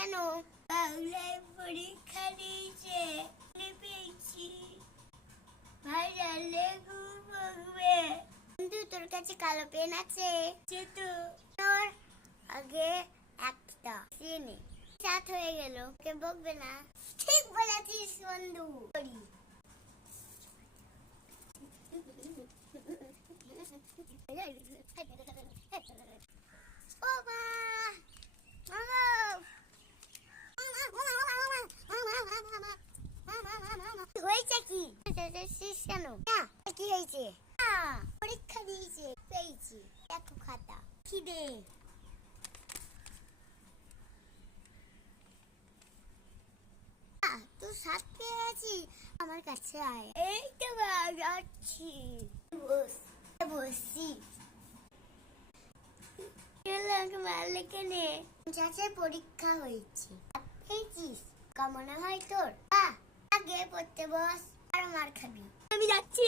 কেন? বাংলায় পরীক্ষা দিয়েছে, পেয়েছি। ভাই জানলে খুব বকবে। বন্ধু, তোর কাছে কালো পেন আছে? তোর আগে একটা চিনি সাত হয়ে গেল, কে বকবে না? ঠিক বলেছিস বন্ধু। হয়েছে কি? কেন? কি হয়েছে? পরীক্ষা দিয়েছে, পেয়েছি। দেখো খাতা, খিদে। তুই সাত পেয়েছি, আমার কাছে আয়। এই তো যাচ্ছি। বসি। মারলে কেনে? যাচাই পরীক্ষা হয়েছে, পেয়েছিস। কেমন হয় তোর? আগে পড়তে বস, আর মার খাবি। আমি যাচ্ছি।